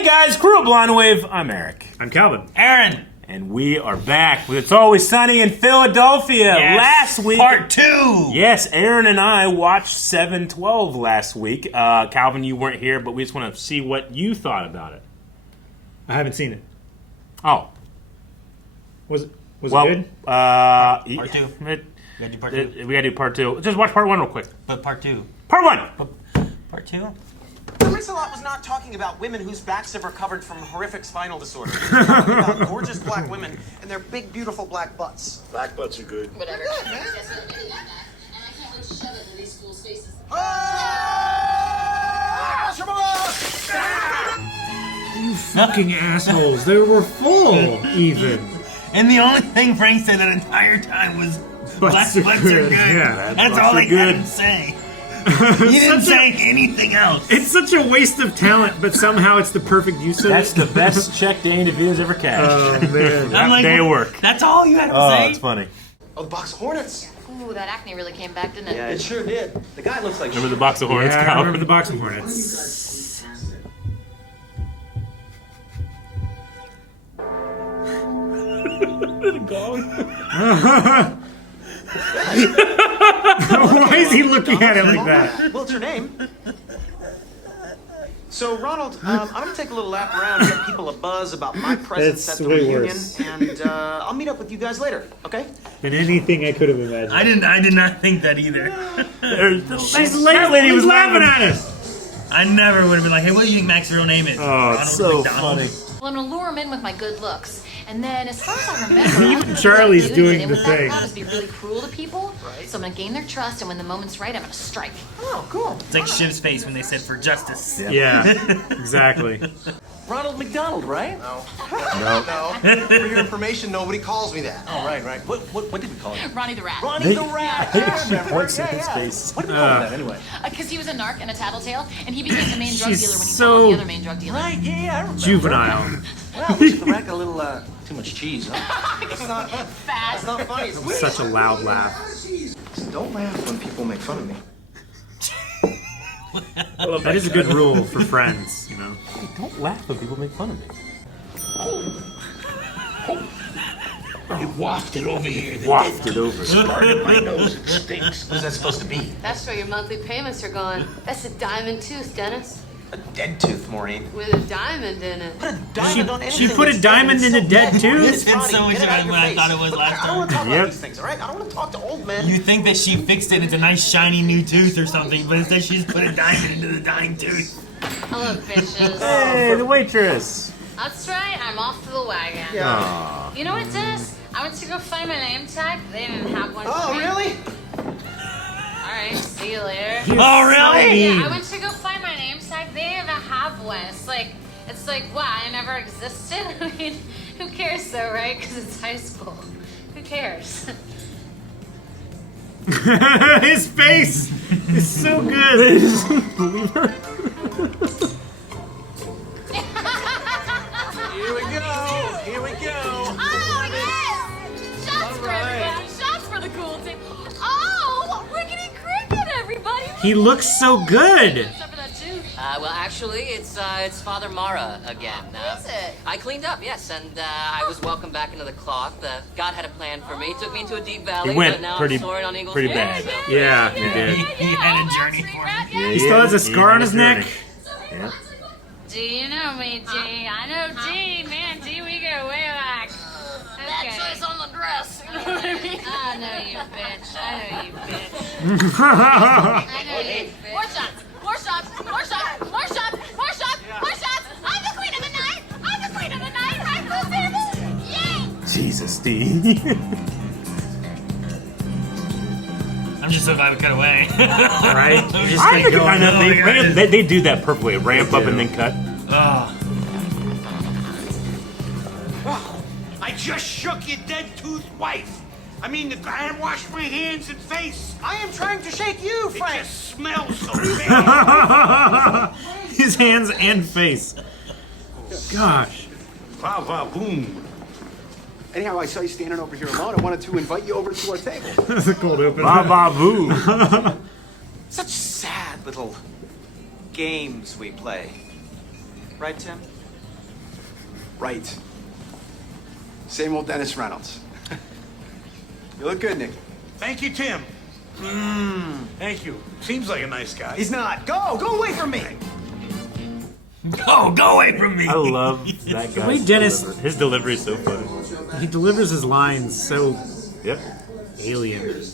Hey guys, crew of Blonde Wave. I'm Eric. I'm Calvin. Aaron. And we are back with It's Always Sunny in Philadelphia. Yes. Last week. Part 2. Yes, Aaron and I watched 7/12 last week. Calvin, you weren't here, but we just want to see what you thought about it. I haven't seen it. Oh. Was it good? Part 2. We gotta do part 2. We gotta do part 2. Just watch part 1 real quick. But part 2. Part 1! Part 2? Mix-a-Lot was not talking about women whose backs have recovered from horrific spinal disorder. He was talking about gorgeous black women and their big, beautiful black butts. Black butts are good. Whatever. They're good, man. You fucking assholes. They were full, even. And the only thing Frank said that entire time was black butts are good. Yeah, that's all I got him say. He didn't say anything else. It's such a waste of talent, but somehow it's the perfect use of That's it. the best check Danny DeVito's ever cashed. Oh, man. I'm like, day of work. That's all you had to Oh, say? it's funny. Oh, the box of hornets. Ooh, that acne really came back, didn't it? Yeah, it sure did. The guy looks like Remember the box of Hornets, Yeah, I Calvin? remember the box of hornets. Why is he looking at it like that? What's your name? So, Ronald, I'm going to take a little lap around and get people a buzz about my presence That's at the way reunion, worse. and I'll meet up with you guys later, okay? Than anything I could have imagined. I did not think that either. She's lady was laughing at us. I never would have been like, hey, what do you think Max's real name is? Oh, it's so McDonald? funny. Well, I'm gonna lure him in with my good looks, and then, as far as I remember, Even Charlie's doing get in the with that thing. crowd is be really cruel to people. So I'm gonna gain their trust, and when the moment's right, I'm gonna strike. Oh, cool. It's like Shiv's face when they said for justice. Yeah, exactly. Ronald McDonald, right? No. No. No. For your information, nobody calls me that. Oh, right. What did we call him? Ronnie the Rat. Ronnie the Rat. She points in his face. What did we call him that anyway? Because he was a narc and a tattletale, and he became the main drug She's dealer when he so followed the other main drug dealer. Right, yeah, I remember. Juvenile. Well, looks like the rat got a little too much cheese, huh? It's not Fast. funny. It's weird. Such a loud laugh. Don't laugh when people make fun of me. That is a good rule for friends, you know. Don't laugh when people make fun of me. It wafted over here. Wafted over. My nose, it stinks. What's that supposed to be? That's where your monthly payments are going. That's a diamond tooth, Dennis. A dead tooth, Maureen. With a diamond in it. Put a diamond on anything. She put a that's diamond dead. in a dead It's so tooth? dead. It's been so Ronnie, much get it out of better your than I face. thought it was Look, last I don't want to time. talk Yep. about these things, all right? I don't want to talk to old men. You think that she fixed it and it's a nice shiny new tooth or something, but instead she just put a diamond into the dying tooth. Hello, bitches. Hey, the waitress. That's right, I'm off to the wagon. Aw. You know what, Dennis? I went to go find my name tag. They didn't have one. Oh, for me. really? Alright, see you later. Oh, really? Yeah, I went to go find my name tag. They didn't even have one. It's like, what? I never existed? I mean, who cares though, right? Because it's high school. Who cares? His face is so good. Here we go. Here we go. Oh, yes! Shots for everybody. Shots for the cool team. Oh, rickety cricket, everybody. He looks so good. Except for that tooth. Well, actually, it's Father Mara again. Is it? I cleaned up, yes, and I was welcomed back into the cloth. God had a plan for me. Took me into a deep valley, It went but now pretty- I'm soaring on eagle's pretty wings, bad. so- Yeah, he did. He had a journey for me. He still has a scar on his neck. Yeah. G, you know me, G. I know G. Man, G, we go way back. Okay. Choice on the dress. You know what I mean? I know you, bitch. I know you, bitch. I know you, bitch. More shots. More shots. More shots. More shots. More shots. More shots. I'm the queen of the night. I'm the queen of the night. Right for the table. Yay! Jesus, Dee. I'm just so glad we cut away. Right? You just I keep think going. they do that perfectly. Ramp up do. and then cut. Oh. I just shook your dead tooth wife. I mean, I washed my hands and face. I am trying to shake you, It Frank. just smells so bad. His hands and face. Gosh. Wow, wow, boom. Anyhow, I saw you standing over here alone. I wanted to invite you over to our table. That's a cold open. Ba ba boo. Such sad little games we play. Right, Tim? Right. Same old Dennis Reynolds. You look good, Nick. Thank you, Tim. Thank you. Seems like a nice guy. He's not. Go away from me. Go away from me. I love that guy. way Dennis- His delivery is so funny. He delivers his lines so Yep. alien.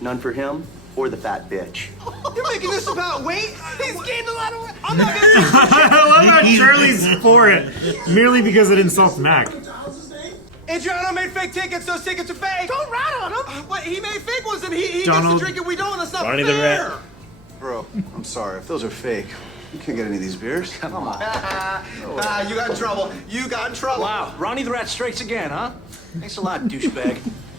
None for him or the fat bitch. You're making this about weight? He's gained a lot of weight. I'm not gonna do I love how Charlie's for it, merely because it insults Mac. Adriano made fake tickets. Those tickets are fake. Don't rat on him. What? He made fake ones and he gets Donald- to drink and we don't. That's not Ronnie the fair. Rat. Bro, I'm sorry. If those are fake, you can't get any of these beers. Come on. You got in trouble. You got in trouble. Wow, Ronnie the Rat strikes again, huh? Thanks a lot, douchebag.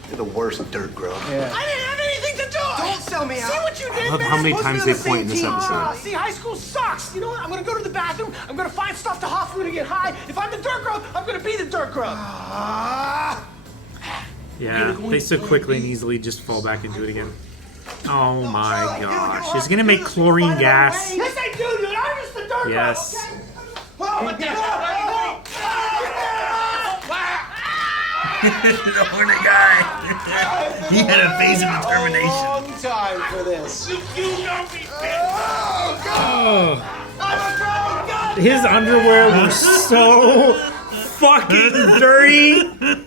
You're the worst dirt grub. I didn't have anything to do. Don't sell me out. See what you did, I love man. how many Supposed to times be they on the point in same this team. episode. See, high school sucks. You know what? I'm gonna go to the bathroom. I'm gonna find stuff to hot food and get high. If I'm the dirt grub, I'm gonna be the dirt grub. Yeah, they so quickly and easily just fall back into it again. Oh my gosh. It's gonna make chlorine gas. Yes, I do, dude. I'm just the dirt Yes. grub. Okay? Oh, what the The horny guy. He had a face of determination. long time for this. You don't be fit. His underwear was so fucking dirty.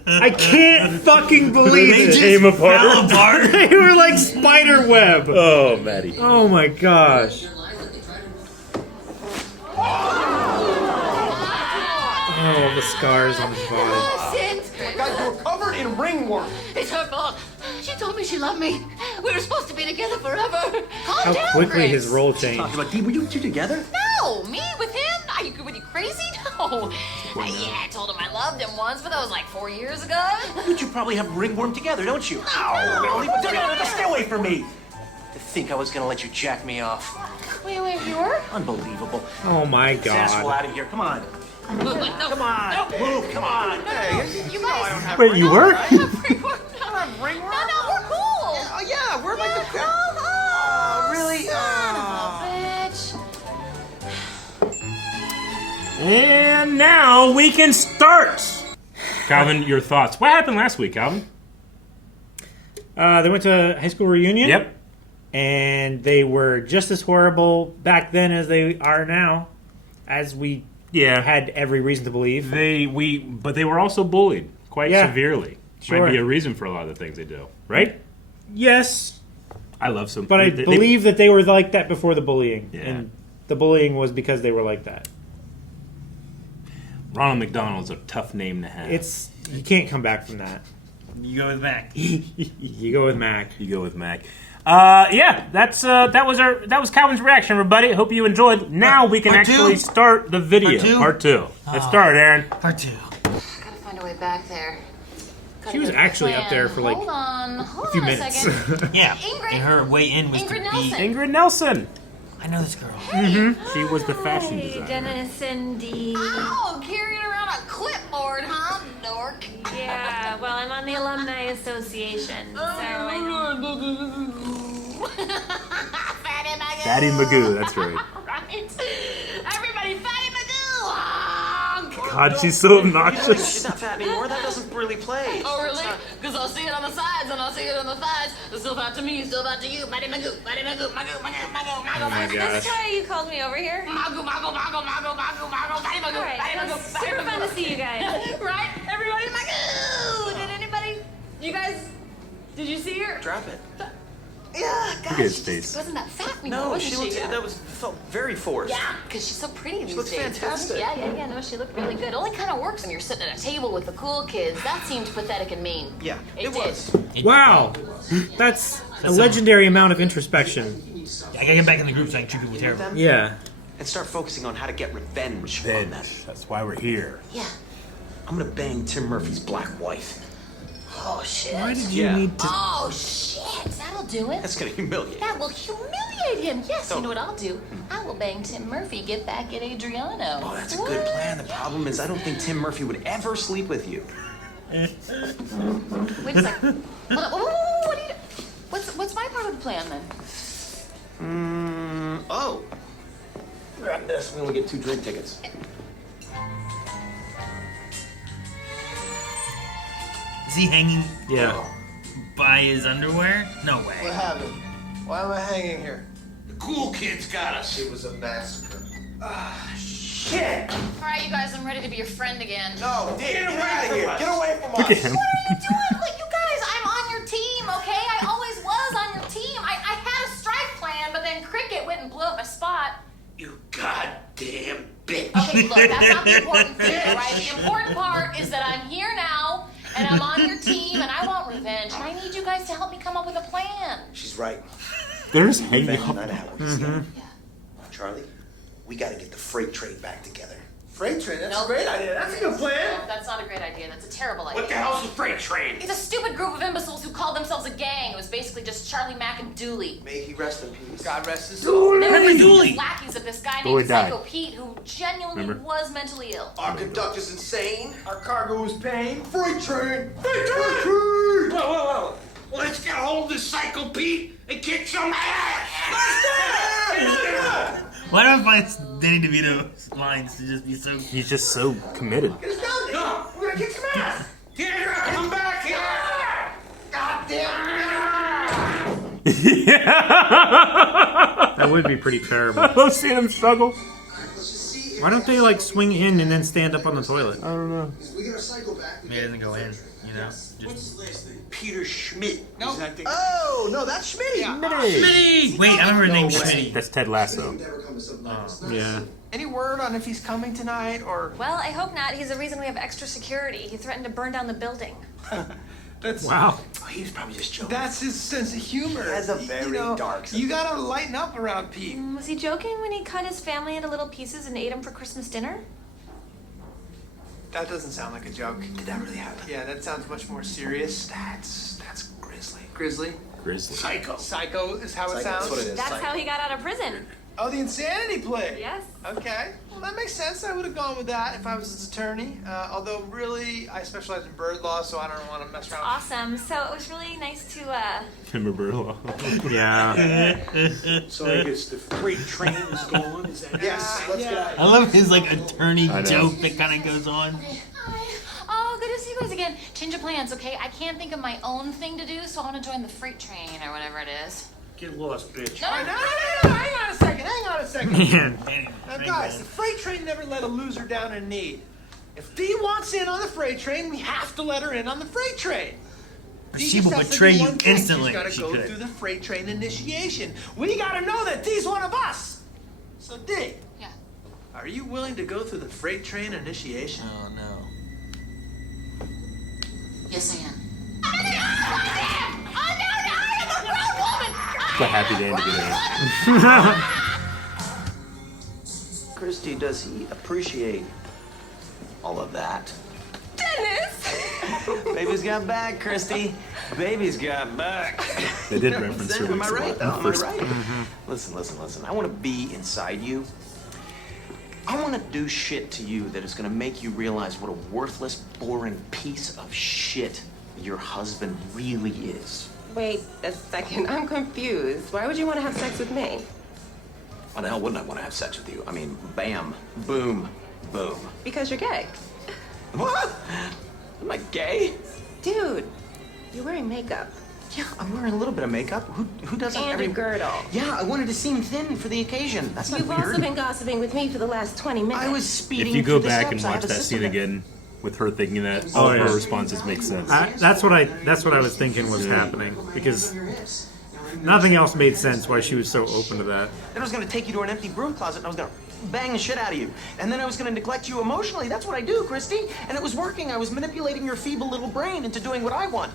I can't fucking believe They it. just Came apart. fell apart. They were like spider web. Oh, Maddie. Oh my gosh. Oh, the scars on his body. Guys, you were covered in ringworm. It's her fault. She told me she loved me. We were supposed to be together forever. Calm How down, quickly Grace. his role changed. Dee, were you two together? No, me with him? Are you crazy? No. Yeah, I told him I loved him once, but that was like 4 years ago. You two probably have ringworm together, don't you? No, stay away from me. To think I was gonna let you jack me off. Wait, you were? Unbelievable. Oh my Asshole god. out of here. Come on. No. Come on. Move. Come on. You guys. Wait, you were? Ringworm? Ringworm? No, we're cool. Oh, yeah, we're like the... really? Bitch. And now we can start. Calvin, your thoughts. What happened last week, Calvin? They went to a high school reunion. Yep. And they were just as horrible back then as they are now, as we Yeah. had every reason to believe. But they were also bullied quite Yeah. severely. Sure. Might be a reason for a lot of the things they do, right? Yes, I love some. but I believe that they were like that before the bullying. Yeah. And the bullying was because they were like that. Ronald McDonald's a tough name to have. You can't come back from that. You go with Mac. You go with Mac. You go with Mac. Yeah, that was Calvin's reaction, everybody. Hope you enjoyed. Now we can Part two? actually start the video. Part two? Let's start, Aaron. Part 2. Gotta find a way back there. She was actually up there for like Hold on a few a minutes. second. Yeah. Ingrid. And her way in was Ingrid to Nelson. be. Ingrid Nelson. I know this girl. She was the fashion Hey, designer. Dennis and Dee. Oh, carrying around a clipboard, huh, dork? Yeah, well, I'm on the Alumni Association, so I know. Fatty Magoo. Fatty Magoo, that's right. Right. Everybody, Fatty Magoo. Honk. God, she's so obnoxious. She's not fat anymore. That doesn't really play. Oh, really? Because I'll see it on the sides and I'll see it on the thighs. It's still fat to me, still fat to you. Fatty Magoo, Fatty Magoo, Magoo, Magoo, Magoo, Magoo. Oh my This gosh. is why you called me over here. Magoo, Magoo, Magoo, Magoo, Magoo, Magoo, Fatty Magoo, All right, Fatty it Magoo, was Fatty super Magoo. fun to see you guys. Right? Everybody, Magoo. Did anybody? You guys? Did you see her? Drop it. Yeah, Look gosh, at his she face. just wasn't that fat anymore, No, wasn't she looked. That felt very forced. Yeah, because she's so pretty these looks days. doesn't fantastic. she? Yeah. No, she looked really good. It only kind of works when you're sitting at a table with the cool kids. That seemed pathetic and mean. Yeah, It it was. Wow, that's a legendary amount of introspection. I gotta get back in the group so I can treat people terrible. Yeah. And start focusing on how to get revenge on them. That's why we're here. Yeah. I'm gonna bang Tim Murphy's black wife. Oh, shit. Why did you Yeah. need to? Oh, shit. That'll do it. That's gonna humiliate. That will humiliate him. Yes, So- you know what I'll do? I will bang Tim Murphy, get back at Adriano. Oh, that's a good plan. The problem is, I don't think Tim Murphy would ever sleep with you. Wait a sec. Hold on. Whoa, what are you... What's my part of the plan, then? Oh. Grab this. We only get 2 drink tickets. Is he hanging Yeah. by his underwear? No way. What happened? Why am I hanging here? The cool kids got us. It was a massacre. Shit! Alright, you guys, I'm ready to be your friend again. No, Dee, Get get away out of from here. us. Get away from Look us. at him. What are you doing? Like, you guys, I'm on your team, okay? I always was on your team. I had a strike plan, but then Cricket went and blew up my spot. You goddamn bitch. Okay, look, that's not the important thing, right? The important part is that I'm here now, and I'm on your team, and I want revenge, and I need you guys to help me come up with a plan. She's right. They're just hanging Revenge out. not how we see it. Charlie, we gotta get the freight train back together. Freight train? That's Nope. a great idea. That's a good plan. No, that's not a great idea. That's a terrible idea. What the hell's a freight train? It's a stupid group of imbeciles who called themselves a gang. It was basically just Charlie Mack and Dooley. May he rest in peace. God rest his soul. And they were Henry basically Dooley. just lackeys of this guy Dooley named died. Psycho Pete, who genuinely Remember? was mentally ill. Our conductor's insane. Our cargo is pain. Freight train. Freight train! Whoa. Let's get a hold of this Psycho Pete and kick some ass! Why don't I find Danny DeVito's lines to just be so... He's just so committed. Get us down there. No. We're gonna kick some ass. Deirdre, come back here! That would be pretty terrible. I love seeing him struggle. Why don't they like swing in and then stand up on the toilet? I don't know. We get our cycle back. He doesn't go in, you know? Just... Peter Schmidt. No. Oh, no, that's Schmitty. Schmitty! Wait, I remember her name Schmitty. That's Ted Lasso. Yeah. Any word on if he's coming tonight or? Well, I hope not. He's the reason we have extra security. He threatened to burn down the building. That's Wow. Oh, he was probably just joking. That's his sense of humor. Has a very dark sense You of gotta lighten up around Pete. Was he joking when he cut his family into little pieces and ate them for Christmas dinner? That doesn't sound like a joke. Did that really happen? Yeah, that sounds much more serious. That's grisly. Grizzly. Grizzly. Psycho. Psycho is how it Psycho, sounds. that's what it is. That's Psycho. how he got out of prison. Oh, the insanity play. Yes. Okay. Well, that makes sense. I would have gone with that if I was his attorney. Although, really, I specialize in bird law, so I don't want to mess around. Awesome. So it was really nice to, Remember Burlow. Yeah. So I guess the freight train is gone, is that Yes. Let's get out. I love his, like, attorney I know. joke that kind of goes on. Oh, good to see you guys again. Change of plans, okay? I can't think of my own thing to do, so I want to join the freight train or whatever it is. Get lost, bitch. No, No. Hang on a second. Man. Now, guys, the freight train never let a loser down in need. If Dee wants in on the freight train, we have to let her in on the freight train. Dee She just will has to betray do you one thing. instantly. She's got to She go could. through the freight train initiation. We got to know that Dee's one of us. So, Dee, Yeah. are you willing to go through the freight train initiation? Oh, no. Yes, I am. Oh, no, I am a grown woman! It's a happy day to be there. Christy, does he appreciate all of that? Dennis! Baby's got back, Christy. Baby's got back. They did reference her. Am I right, though? Am I First- right? Listen. I want to be inside you. I want to do shit to you that is going to make you realize what a worthless, boring piece of shit your husband really is. Wait a second, I'm confused. Why would you want to have sex with me? Why the hell wouldn't I want to have sex with you? I mean, bam, boom, boom. Because you're gay. What? Am I gay? Dude, you're wearing makeup. Yeah, I'm wearing a little bit of makeup. Who doesn't? And a girdle. Yeah, I wanted to seem thin for the occasion. That's not You've weird. also been gossiping with me for the last 20 minutes. I was speeding. If you go through the back and steps. I watch have a that scene system again with her thinking that, all of yeah. her responses make sense. That's what I was thinking was happening because nothing else made sense why she was so open to that. Then I was going to take you to an empty broom closet and I was going to bang the shit out of you. And then I was going to neglect you emotionally. That's what I do, Christy. And it was working. I was manipulating your feeble little brain into doing what I want.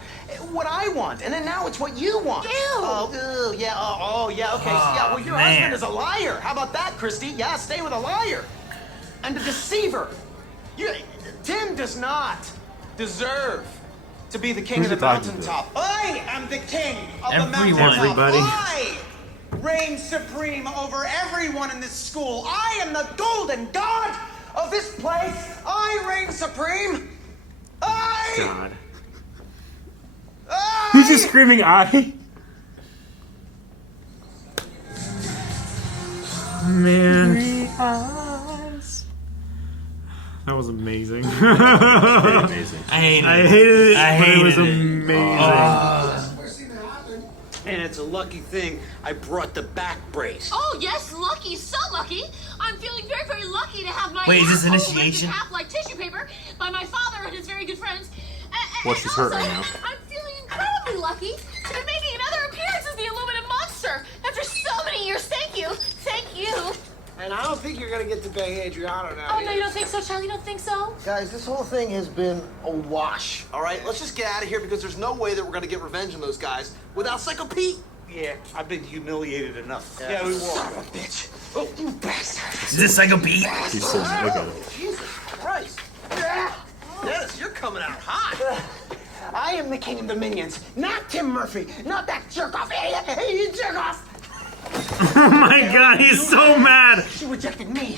What I want. And then now it's what you want. Ew. Oh, ew, yeah. Oh, yeah. Okay. Oh, yeah. Well, your man. husband is a liar. How about that, Christy? Yeah, stay with a liar. And a deceiver. Tim does not deserve to be the king Who's of the he talking to? mountaintop. I am the king of the Everyone. mountaintop. Everybody. I reign supreme over everyone in this school. I am the golden god of this place. I reign supreme. God. Who's just screaming "I"? Man. That was amazing. Amazing. I hated it. I hated it, I but it was hated it. amazing. And it's a lucky thing I brought the back brace. Oh, yes, lucky, so lucky. I'm feeling very, very lucky to have my Wait, is this asshole initiation? ripped in half like tissue paper by my father and his very good friends. Well, she's hurt also, right now. I'm feeling incredibly lucky to be making another appearance as the aluminum monster after so many years. Thank you. Thank you. And I don't think you're gonna get to bang Adriano now. Oh, no, you don't think so, Charlie? You don't think so? Guys, this whole thing has been a wash, all right? Let's just get out of here because there's no way that we're gonna get revenge on those guys without Psycho Pete. Yeah, I've been humiliated enough. Yeah, we son were. of a bitch. Oh, you bastard. Is this Psycho Pete? She says, look at it. Jesus Christ. Dennis, you're coming out hot. I am the king of the minions, not Tim Murphy, not that jerk-off idiot. Hey, you jerk-off. Oh my god, he's so mad. She rejected me.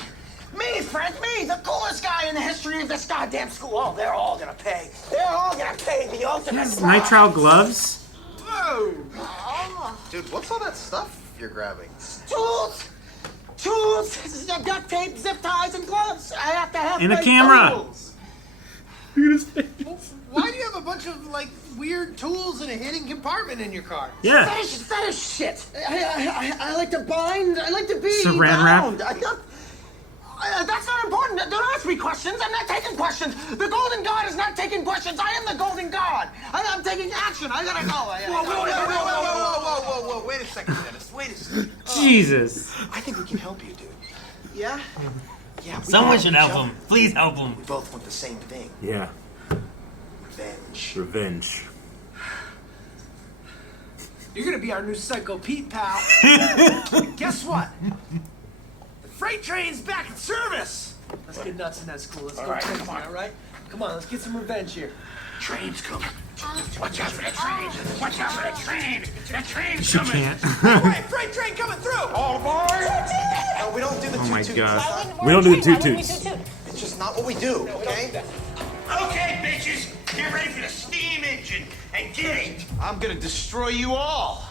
Me, Frank, me, the coolest guy in the history of this goddamn school. Oh, they're all gonna pay. They're all gonna pay the ultimate His price. nitrile gloves? Whoa. Dude, what's all that stuff you're grabbing? Tools! Tools! Duct tape, zip ties, and gloves. I have to have And a my camera. tools. Look at his face. Why do you have a bunch of, like, weird tools in a hidden compartment in your car? Yeah. Fetish shit. I like to bind. I like to be Saran wrap. bound. That's not important. Don't ask me questions. I'm not taking questions. The Golden God is not taking questions. I am the Golden God. I'm taking action. I gotta go. Whoa. Wait a second, Dennis. Wait a second. Jesus. I think we can help you, dude. Yeah? Yeah. Someone should help him. Please help him. We both want the same thing. Yeah. Revenge. Revenge. You're gonna be our new Psycho Pete, pal. Guess what? The freight train's back in service. Let's get nuts in that school. Let's go crazy, all right? Come on, let's get some revenge here. Train's coming. Watch out for the train. Watch out for the train. That train's She coming. can't. Hey, freight train coming through. All aboard. No, we don't do the Oh my toot-toots. god. We don't do the toot-toots. It's just not what we do, okay? Okay, bitches, get ready for the steam engine and get it. I'm gonna destroy you all.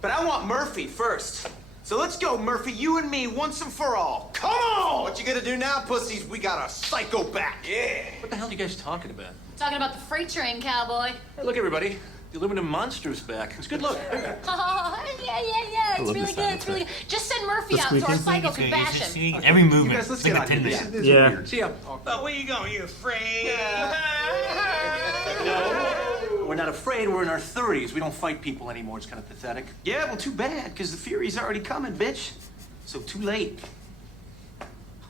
But I want Murphy first. So let's go, Murphy, you and me, once and for all. Come on! What you gonna do now, pussies? We got a psycho back. Yeah. What the hell are you guys talking about? Talking about the freight train, cowboy. Hey, look, everybody. The aluminum monster's back. It's a good look. Oh, yeah. It's love really this good. sound It's really good. Just send Murphy The out so our squeaking? psycho can bash him. See, every movement. guys, let's it's like get a out of here. tendon. Yeah. See ya. Oh, where you going? You afraid? We're not afraid. We're in our 30s. We don't fight people anymore. It's kind of pathetic. Yeah, well, too bad, because the Fury's already coming, bitch. So too late.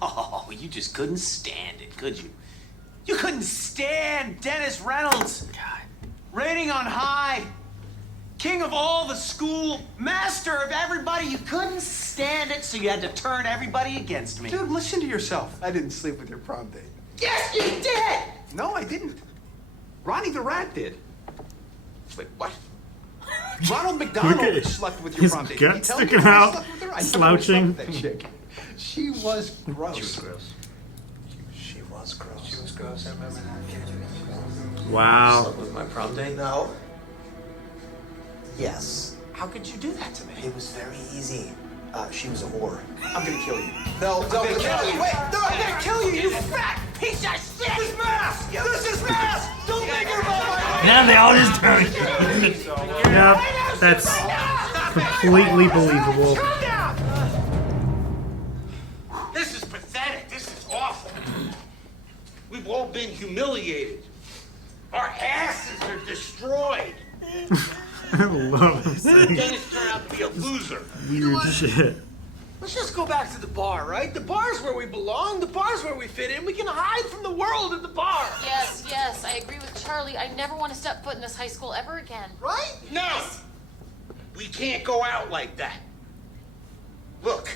Oh, you just couldn't stand it, could you? You couldn't stand Dennis Reynolds. God. Rating on high. King of all the school. Master of everybody. You couldn't stand it, so you had to turn everybody against me. Dude, listen to yourself. I didn't sleep with your prom date. Yes, you did! No, I didn't. Ronnie the Rat did. Wait, what? Ronald Look McDonald at slept with your his prom date. gut Did he tell you sticking I out, slept with her? I slouching. never slept with that chick. She was gross. She was gross. She was gross. She was gross. I remember that. Wow. With my prom date? No. Yes. How could you do that to me? It was very easy. She was a whore. I'm gonna kill you. No, I'm gonna kill you. Wait, no, I'm gonna kill you, you fat piece of shit! This is mass! This is mass! Don't make her my Now they all just turn. Yep. That's completely believable. This is pathetic. This is awful. We've all been humiliated. Our asses are destroyed. I love him saying Dennis turned out to be a loser. weird shit. Let's just go back to the bar, right? The bar's where we belong. The bar's where we fit in. We can hide from the world at the bar. Yes, I agree with Charlie. I never want to step foot in this high school ever again. Right? No! We can't go out like that. Look,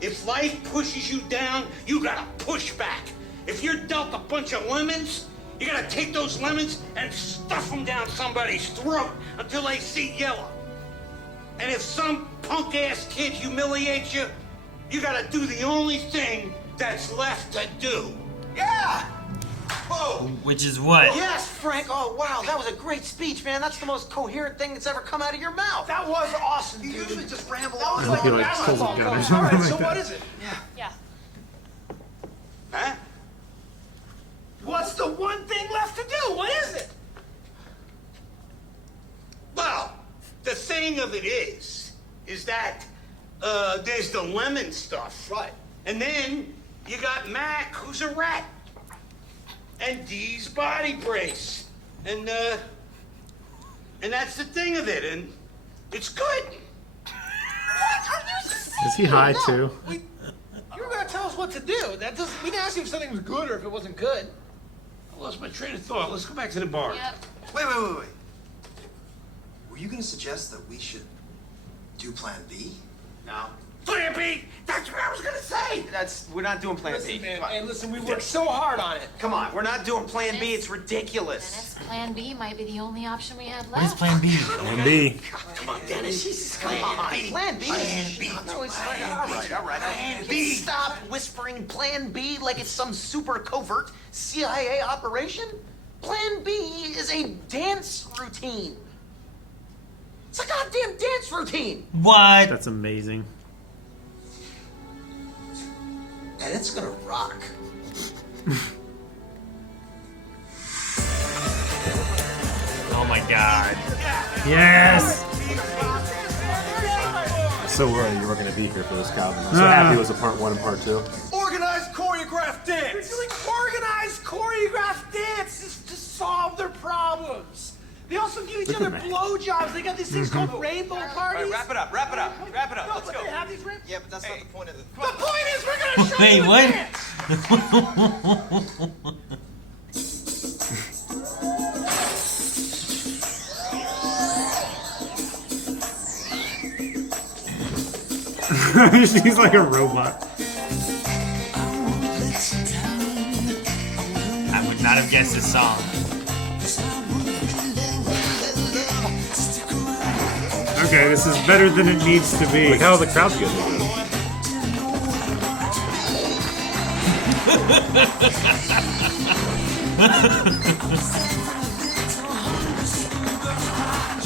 if life pushes you down, you gotta push back. If you're dealt a bunch of lemons, you gotta take those lemons and stuff them down somebody's throat until they see yellow. And if some punk-ass kid humiliates you, you gotta do the only thing that's left to do. Yeah! Whoa! Which is what? Yes, Frank. Oh, wow, that was a great speech, man. That's the most coherent thing that's ever come out of your mouth. That was awesome, You dude. usually just ramble That on. was I like feel a like pulls a basketball gun or coach. something All right, like so that. what is it? Yeah. Huh? the one thing left to do. What is it? Well, the thing of it is that there's the lemon stuff. Right. And then you got Mac, who's a rat. And Dee's body brace. And that's the thing of it, and it's good. What are you saying? Is he high No, too? You were gonna tell us what to do. That doesn't. We didn't ask you if something was good or if it wasn't good. I lost my train of thought. Let's go back to the bar. Yep. Wait. Were you gonna suggest that we should do Plan B? No. Plan B! That's what I was gonna say! We're not doing Plan Listen, B. man. Come on. Hey, listen. We worked so hard on it. Come on, we're not doing Plan B. It's ridiculous. Dennis, Plan B might be the only option we have What is left. Plan B? Plan B. Come on, Dennis. Jesus, Come on, Plan B. Plan B. No, it's all right. Plan B. Stop whispering Plan B like it's some super covert CIA operation. Plan B is a dance routine. It's a goddamn dance routine. What? That's amazing. And it's gonna rock. Oh my god. Yes. So you were going to be here for this, Calvin. I'm so happy it was a part 1 and part 2. Organized choreographed dance. We're doing organized choreographed dance to solve their problems. They also give each other blowjobs. They got these things called rainbow parties. All right, wrap it up. No, Let's but go. they have these Yeah, but that's not the point of the... The point is we're gonna show Wait, you a what? dance. She's like a robot. I would not have guessed this song. Okay, this is better than it needs to be. Look how the crowd's getting.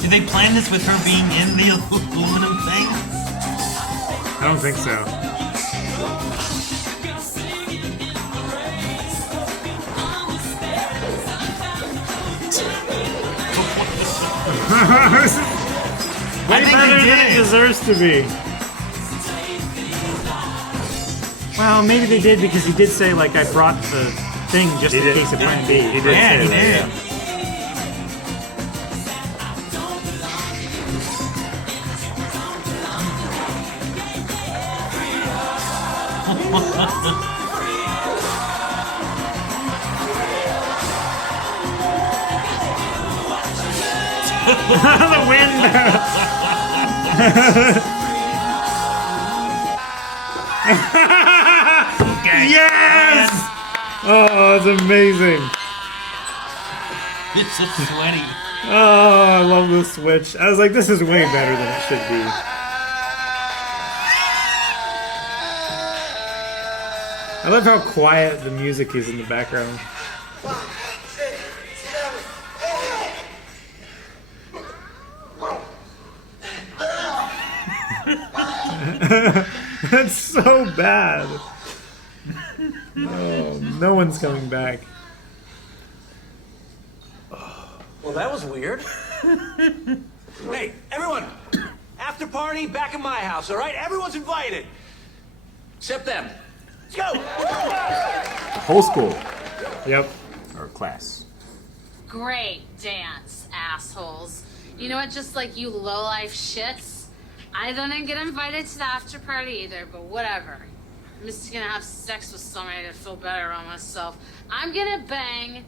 Did they plan this with her being in the aluminum thing? I don't think so. Way I think better they than it did. deserves to be. Well, maybe they did because he did say, like, I brought the thing just in case of Plan B. He did Yeah, say he that, did. The wind. Okay. Yes! Oh, it's amazing. It's so sweaty. Oh, I love the switch. I was like, this is way better than it should be. I love how quiet the music is in the background. That's so bad. Oh, no one's coming back. Well, that was weird. Hey, everyone! After party back at my house, all right? Everyone's invited. Except them. Let's go! Whole school. Yep. Or class. Great dance, assholes. You know what, just like you low-life shits, I didn't get invited to the after party either, but whatever. I'm just gonna have sex with somebody to feel better about myself. I'm gonna bang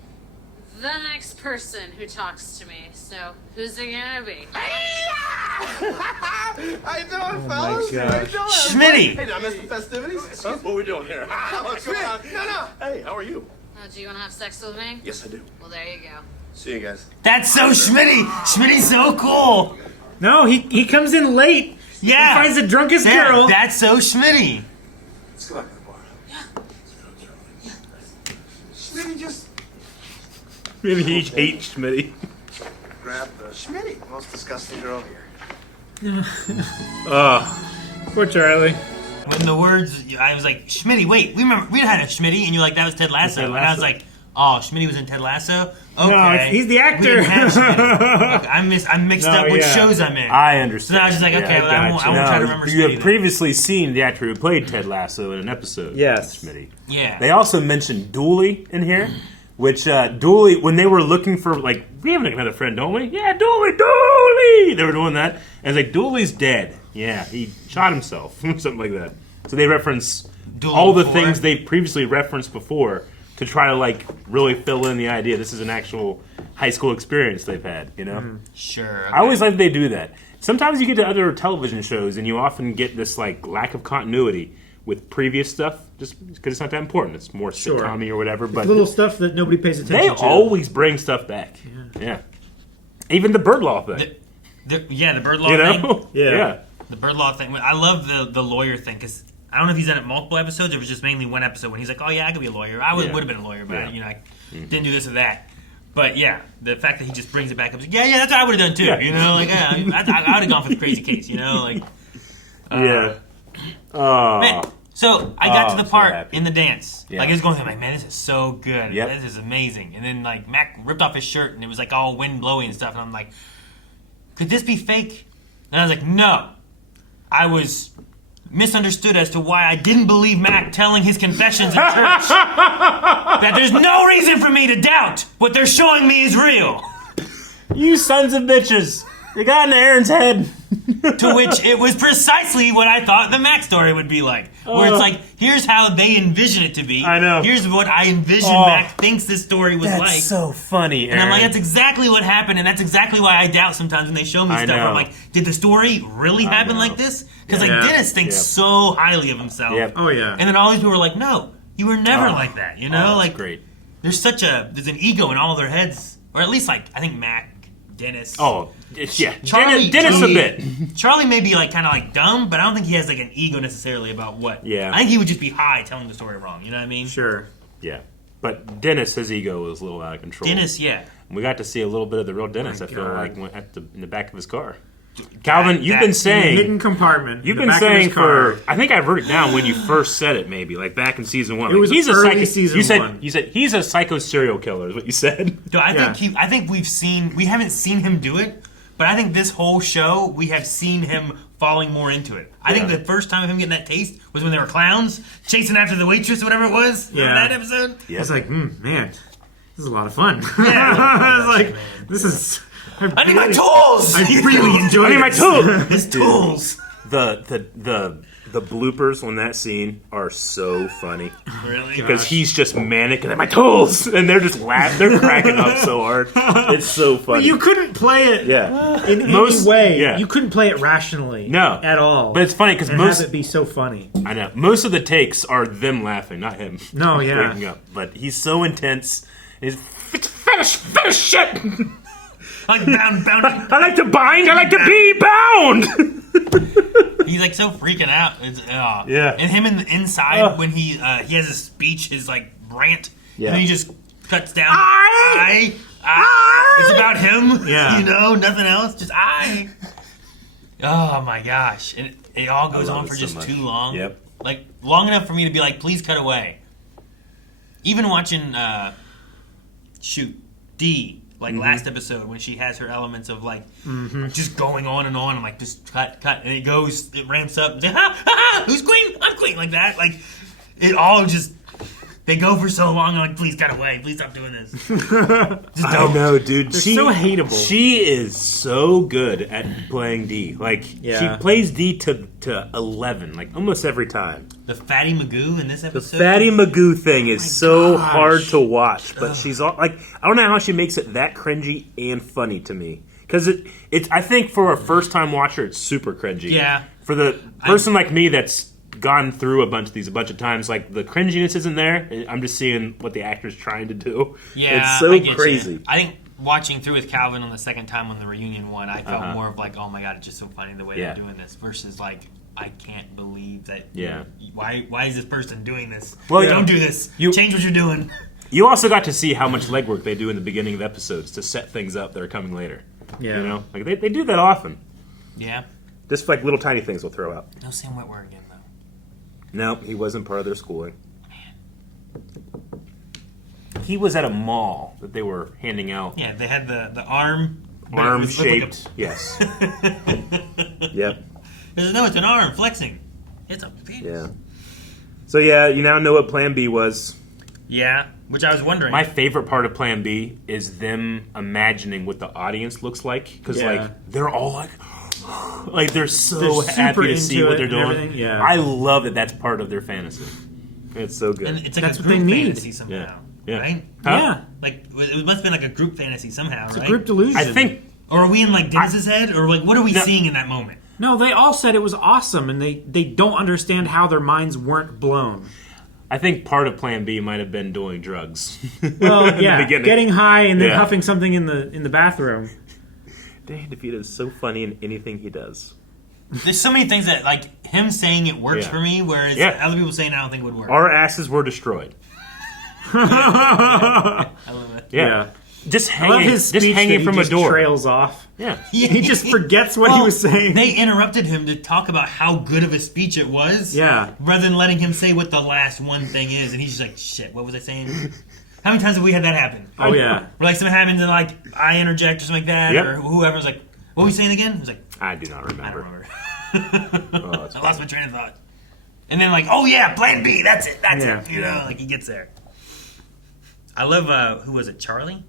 the next person who talks to me. So, who's it gonna be? How you doing, my fellas? gosh. How you doing? Schmitty! Hey, did I miss the festivities? Huh? What are we doing here? What's going on? No. Hey, how are you? Oh, do you wanna have sex with me? Yes, I do. Well, there you go. See you guys. That's so Schmitty! Schmitty's so cool! No, he comes in late. Yeah! He finds the drunkest Yeah, girl. that's so Schmitty! Let's go back to the bar. Schmitty just Maybe he hates Schmitty. grab the Schmitty, most disgusting girl here. Poor Charlie. When the words, I was like, Schmitty, wait, we had a Schmitty, and you're like, that was Ted Lasso. Ted And I was Lasso. like, Oh, Schmitty was in Ted Lasso? Okay. No, he's the actor. We didn't have Schmitty. Okay, I'm mixed up which shows I'm in. I understand. So now I was just like, okay, well, I won't try to remember Schmitty. You have previously seen the actor who played Ted Lasso in an episode. Yes. Schmitty. Yeah. They also mentioned Dooley in here, which Dooley, when they were looking for, like, we have another friend, don't we? Yeah, Dooley! They were doing that. And it's like, Dooley's dead. Yeah, he shot himself. Something like that. So they reference all the things they previously referenced before to try to, like, really fill in the idea this is an actual high school experience they've had, you know? Sure. Okay. I always like they do that. Sometimes you get to other television shows and you often get this, like, lack of continuity with previous stuff just because it's not that important. It's more sitcom-y or whatever. But little stuff that nobody pays attention to. They always bring stuff back. Yeah. Even the bird law thing. The bird law thing. Yeah. The bird law thing. I love the lawyer thing because I don't know if he's done it multiple episodes or if it was just mainly one episode when he's like, oh yeah, I could be a lawyer. I would have been a lawyer, but I didn't do this or that. But yeah, the fact that he just brings it back up, like, yeah, that's what I would have done too. You know, like I would have gone for the crazy case. You know, like man. So I got to the part in the dance. Yeah. Like I was going, like, man, this is so good. Yep. This is amazing. And then like Mac ripped off his shirt and it was like all wind blowing and stuff. And I'm like, could this be fake? And I was like, no. I was misunderstood as to why I didn't believe Mac telling his confessions in church. That there's no reason for me to doubt what they're showing me is real. You sons of bitches. You got in Aaron's head. To which it was precisely what I thought the Mac story would be like. Where it's like, here's how they envision it to be. I know. Here's what I envision Mac thinks this story was That's like. so funny, Aaron. And I'm like, that's exactly what happened, and that's exactly why I doubt sometimes when they show me I stuff. know. I'm like, did the story really happen like this? Because like Dennis thinks so highly of himself. Yep. Oh yeah. And then all these people were like, no, you were never like that. You know, like great. There's an ego in all of their heads, or at least like I think Mac, Dennis. Oh, yeah. Charlie, Dennis a bit. Charlie may be like kind of like dumb, but I don't think he has like an ego necessarily about what. Yeah. I think he would just be high telling the story wrong. You know what I mean? Sure. Yeah. But Dennis, his ego was a little out of control. Dennis, yeah. We got to see a little bit of the real Dennis, My I feel God. like, in the back of his car. Calvin, you've been saying... hidden compartment. You've in the been back of saying his car. for... I think I wrote it down when you first said it, maybe, like back in season 1. It was he's early a season you said, 1. You said, he's a psycho serial killer, is what you said. Dude, I think we haven't seen him do it, but I think this whole show we have seen him falling more into it. I think the first time of him getting that taste was when they were clowns chasing after the waitress or whatever it was. Remember that episode? Yeah. I was like, man, this is a lot of fun. Yeah. I was like, this is. I need my tools. I really enjoy. I need my tools. His tools. The bloopers on that scene are so funny. Really? Because he's just manic and my tools, and they're just laughing. They're cracking up so hard. It's so funny. But you couldn't play it in any way. Yeah. You couldn't play it rationally. No. At all. But it's funny because have it be so funny. I know. Most of the takes are them laughing, not him. No, yeah. Waking up. But he's so intense. He's finish shit. Like bound. I like to bind. I like to be bound. He's like so freaking out. Yeah. And him in the inside when he has a speech, his like rant, and then he just cuts down. I. It's about him. Yeah. You know, nothing else. Just I. Oh my gosh! And it all goes on for just too long. Yep. Like long enough for me to be like, please cut away. Even watching Dee. Like last episode when she has her elements of like just going on and on. I'm like, just cut, and it ramps up. And say, who's queen? I'm queen, like that. Like it all just they go for so long. I'm like, please cut away. Please stop doing this. Just I know, dude. They're so hateable. She is so good at playing Dee. Like she plays Dee to 11, like almost every time. The Fatty Magoo in this The episode. Fatty Magoo thing is so hard to watch, but she's all, like, I don't know how she makes it that cringy and funny to me. Because it's I think for a first time watcher, it's super cringy. Yeah. For the person like me that's gone through a bunch of times, like the cringiness isn't there. I'm just seeing what the actor's trying to do. Yeah, it's so I get crazy. you. I think watching through with Calvin on the second time on the reunion one, I felt more of like, oh my god, it's just so funny the way they're doing this versus like, I can't believe that. Yeah. Why is this person doing this? Well, don't do this. Change what you're doing. You also got to see how much legwork they do in the beginning of episodes to set things up that are coming later. Yeah. You know, like they do that often. Yeah. Just like little tiny things we'll throw out. No Sam Witwer again though. No, he wasn't part of their schooling. he was at a mall that they were handing out. Yeah, they had the arm. Arm shaped. Yes. Yep. No, it's an arm flexing. It's a penis. Yeah. So yeah, you now know what Plan B was. Yeah, which I was wondering. My favorite part of Plan B is them imagining what the audience looks like, because like they're all like they're so They're happy super to see into what it they're and doing. everything, yeah. I love that. That's part of their fantasy. It's so good. And it's like That's a what they group need. fantasy somehow. Yeah. Yeah. Right? Yeah. Like it must have been like a group fantasy somehow, It's right? a group delusion. I think. Or are we in like Dennis's head, or like what are we seeing in that moment? No, they all said it was awesome, and they don't understand how their minds weren't blown. I think part of Plan B might have been doing drugs. Well, in the yeah, beginning. getting high and then Yeah. huffing something in the bathroom. Dan DeVito is so funny in anything he does. There's so many things that like him saying it works Yeah. for me, whereas Yeah. other people saying I don't think would work. Our asses were destroyed. I love it. Yeah. Just I love hanging, his just speech hanging that he from a just door. trails off. Yeah. He just forgets what he Well, was saying. They interrupted him to talk about how good of a speech it was. Yeah. Rather than letting him say what the last one thing is, and he's just like, "Shit, what was I saying?" How many times have we had that happen? Oh yeah. Where like something happens and like I interject or something like that, Yep. or whoever's like, "What were we saying again?" I was like, I do not "I don't remember. remember." that's I lost my train of thought. And then like, "Oh yeah, Plan B, that's it, that's Yeah. it." You know, like he gets there. I love who was it, Charlie?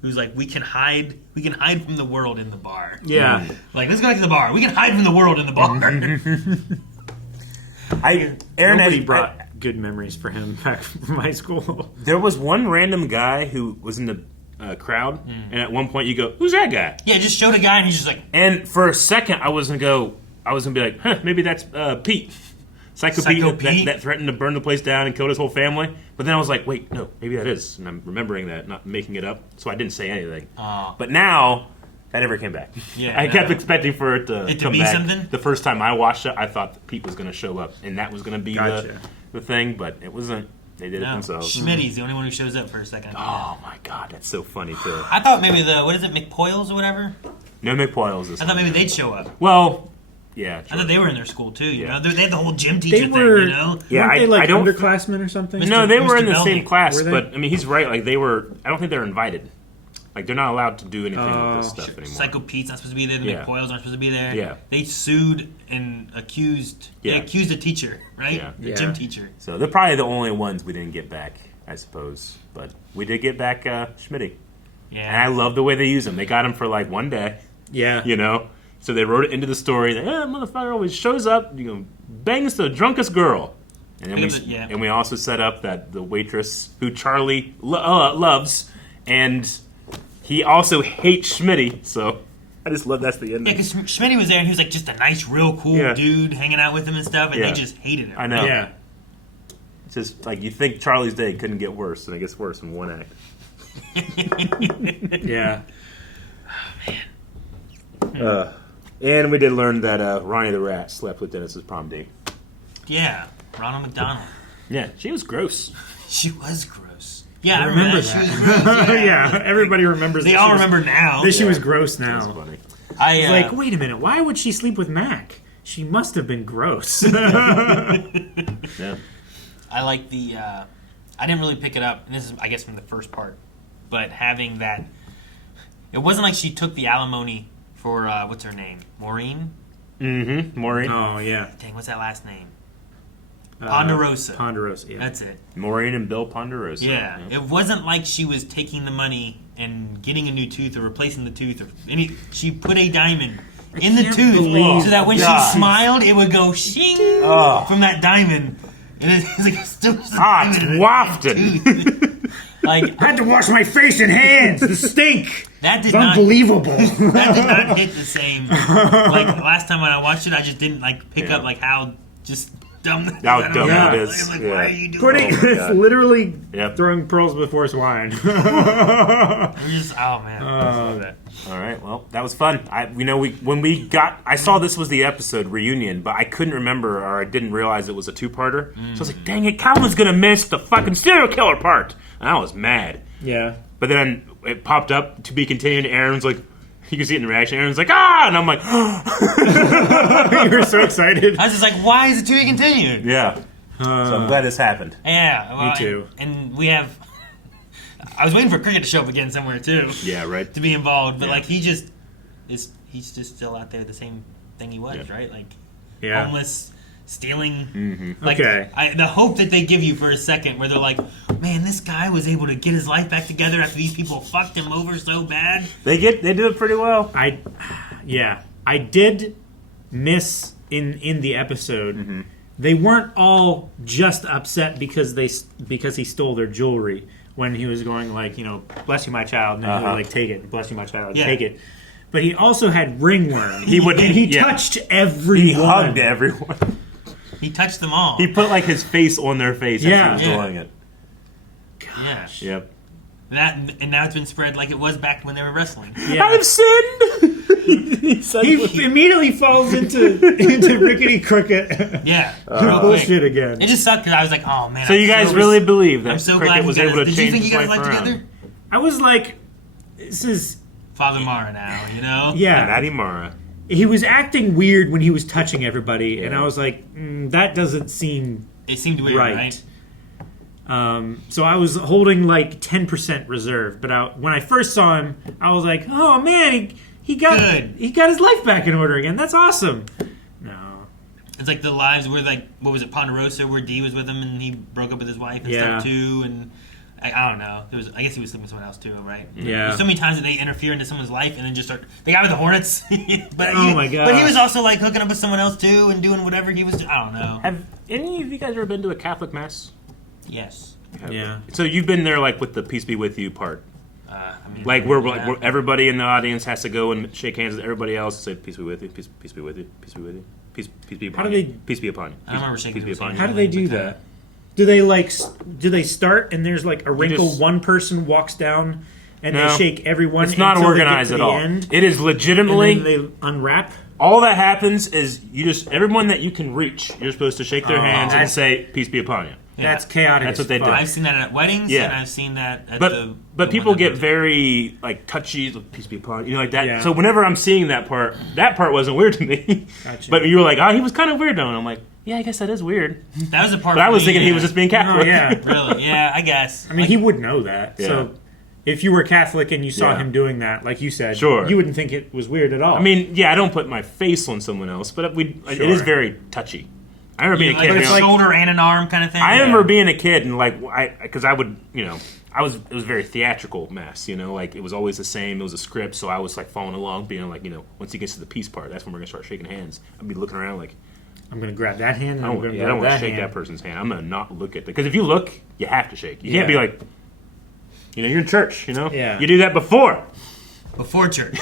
Who's like, we can hide from the world in the bar. Yeah. Like, let's go back to the bar. We can hide from the world in the bar. Aaron Nobody had brought good memories for him back from high school. There was one random guy who was in the crowd, and at one point you go, "Who's that guy?" Yeah, just showed a guy and he's just like, And for a second, I was gonna be like, "Huh, maybe that's Pete, Psycho Pete, that threatened to burn the place down and killed his whole family." But then I was like, "Wait, no, maybe that is." And I'm remembering that, not making it up, so I didn't say anything. But now that never came back. Yeah, I kept no. expecting for it to come be back. something? The first time I watched it, I thought that Pete was gonna show up, and that was gonna be Gotcha. the thing, but it wasn't. They did it no, themselves. Schmitty's the only one who shows up for a second. Oh my god, that's so funny too. I thought maybe what is it, McPoyles or whatever? No McPoyles this I thought time. maybe they'd show up. Well, yeah. I thought they were in their school too, you Yeah. know? They had the whole gym teacher They were, thing, you know? Yeah, weren't they I like don't- underclassmen or something? No, they were Mr. in the same Belding. class, Were they? but I mean, he's right. Like they were. I don't think they're invited. Like they're not allowed to do anything with this stuff anymore. Psycho Pete's not supposed to be there. The Yeah. McPoyles aren't supposed to be there. Yeah. They sued and accused. Yeah. They accused a teacher, right? Yeah. The Yeah. gym teacher. So they're probably the only ones we didn't get back, I suppose. But we did get back Schmitty, Yeah. and I love the way they use him. They got him for like one day, Yeah. you know. So they wrote it into the story. That motherfucker always shows up, you know, bangs the drunkest girl. And then Yeah. we also set up that the waitress who Charlie loves, and he also hates Schmitty. So I just love that's the end. Yeah, because Schmitty was there and he was like just a nice, real cool Yeah. dude hanging out with him and stuff, and Yeah. they just hated him. I know. Yeah. It's just like you think Charlie's day couldn't get worse, and it gets worse in one act. Yeah. And we did learn that Ronnie the Rat slept with Dennis's prom date. Yeah, Ronald McDonald. Yeah, she was gross. She was gross. Yeah, I remember remember that. that. She was gross. Yeah, everybody remembers. They that all she was- remember now. that she was gross now. That's funny. I Like, wait a minute, why would she sleep with Mac? She must have been gross. Yeah. I like the. I didn't really pick it up, and this is, I guess, from the first part. But having that, it wasn't like she took the alimony for what's her name, Maureen. Mm-hmm. Maureen. Oh yeah. Dang, what's that last name? Uh, Ponderosa. Ponderosa. Yeah. That's it. Maureen and Bill Ponderosa. Yeah, it wasn't like she was taking the money and getting a new tooth or replacing the tooth or any. She put a diamond in the can't tooth believe- so that when God. she smiled, it would go shing Oh. from that diamond. And it's like still just a Ah, diamond in it's the wafting. tooth. Like I had to wash my face and hands. The stink. that did It's not. unbelievable. That did not hit the same. Like last time when I watched it, I just didn't like pick Yeah. up like how just dumb. How I don't dumb know. it is. Like, Yeah. why are you doing Putting that? Oh my it's God. literally Yep. throwing pearls before swine. We're just oh man. I just love that. All right. Well, that was fun. I saw this was the episode reunion, but I couldn't remember or I didn't realize it was a two-parter. So I was like, dang it, Calvin's gonna miss the fucking serial killer part. And I was mad. Yeah. But then it popped up to be continued. Aaron's like, you can see it in the reaction. Aaron's like, ah, and I'm like, You were so excited. I was just like, why is it to be continued? yeah. So I'm glad this happened. Yeah, well, Me too. And we have I was waiting for Cricket to show up again somewhere too. Yeah, right. To be involved, but Yeah. like he's just still out there the same thing he was, Yeah. right? Like Yeah. homeless, stealing. Mm-hmm. Like Okay. the hope that they give you for a second, where they're like, "Man, this guy was able to get his life back together after these people fucked him over so bad." They do it pretty well. I did miss in the episode. Mm-hmm. They weren't all just upset because he stole their jewelry when he was going like, bless you, my child, and then he would like take it, bless you, my child, and Yeah. take it. But he also had ringworm. He would- and he yeah. touched everyone. He hugged everyone. He touched them all. He put like his face on their face as Yeah. he was doing it. Yeah. Yep. That and now it's been spread like it was back when they were wrestling. Yeah. I've sinned. He immediately falls into rickety crooked Yeah. real quick. bullshit again. It just sucked because I was like, "Oh man." So you guys really believe that I'm so Cricket glad was you guys, able to did change you think his you guys life liked around? together? I was like, this is Father Mara now, you know? yeah. Natty Mara. He was acting weird when he was touching everybody, and I was like, that doesn't seem It seemed weird, right? So I was holding like 10% reserve, but when I first saw him, I was like, oh man, he got his life back in order again. That's awesome. No. It's like the lives where, like, what was it, Ponderosa, where Dee was with him and he broke up with his wife and Yeah. stuff too, and I don't know. I guess he was sleeping with someone else too, right? Yeah. There's so many times that they interfere into someone's life and then just start. The guy with the Hornets. But Oh my God. But he was also like hooking up with someone else too and doing whatever he was. I don't know. Have any of you guys ever been to a Catholic mass? Yes. Yeah. So you've been there, like with the "Peace be with you" part, I mean, like where everybody in the audience has to go and shake hands with everybody else and say "Peace be with you, peace be with you, peace be with you, peace be upon How do you, they- peace be upon you." I don't remember shaking peace be upon you. How do they do that? Do they start and there's like a wrinkle? just- One person walks down and No. they shake everyone. It's not until they get organized to at the all. End, It is legitimately. and then they unwrap. All that happens is everyone that you can reach, you're supposed to shake their Oh. hands and That's- say "Peace be upon you." That's chaotic. That's as what they do. fuck. I've seen that at weddings Yeah. and I've seen that at But the people one get that- very like touchy, like, "Peace be upon you," like that. Yeah. So whenever I'm seeing that part wasn't weird to me. Gotcha. But you were like, "Oh, he was kind of weird," though, and I'm like, "Yeah, I guess that is weird." That was the part. But I for was me, thinking he yeah. was just being Catholic. Oh, yeah. Really? Yeah, I guess. I mean, he would know that. Yeah. So if you were Catholic and you saw Yeah. him doing that, like you said, Sure. you wouldn't think it was weird at all. I mean, yeah, I don't put my face on someone else, but it is very touchy. I remember being a Like kid. a being like- shoulder and an arm kind of thing. I remember being a kid and like because I would it was very theatrical mass, like it was always the same. It was a script, so I was like following along, being like once he gets to the peace part, that's when we're gonna start shaking hands. I'd be looking around like I'm going to grab that hand and I I'm don't, going to yeah, I don't grab want that to shake hand. that person's hand. I'm gonna not look at it because if you look, you have to shake. You can't Yeah. be like you're in church. Yeah. You do that before. Before church.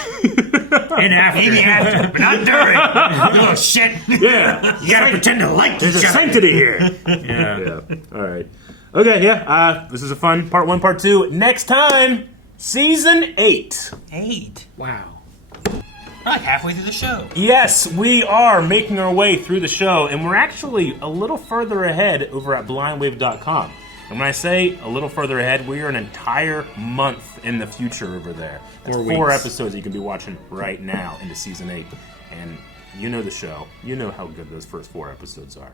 And after. Maybe after, but not during. You little shit. Yeah, You got to pretend to like there's each a other. sanctity here. Yeah. Yeah. All right. Okay. Yeah. This is a fun part 1, part 2. Next time, season 8. 8. Wow. We're like halfway through the show. Yes, we are making our way through the show, and we're actually a little further ahead over at blindwave.com. And when I say a little further ahead, we are an entire month in the future over there. That's 4 weeks. episodes you can be watching right now into season 8. And you know the show. You know how good those first 4 episodes are.